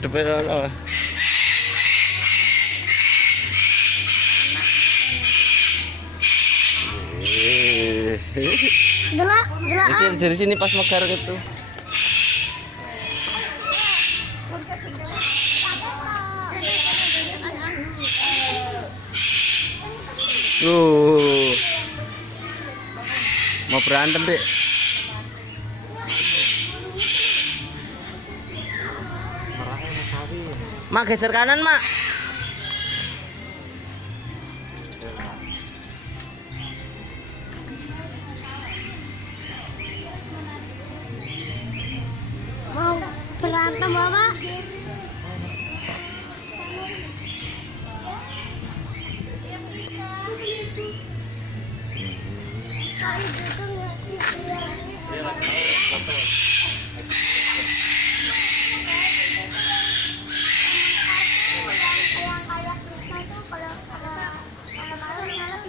Ngadepe ono. Delak, delak. Dari sini pas megar gitu. Mau berantem, Dek. Mak geser kanan, Mak. Mau berantem Bapak? Kalau malam-malam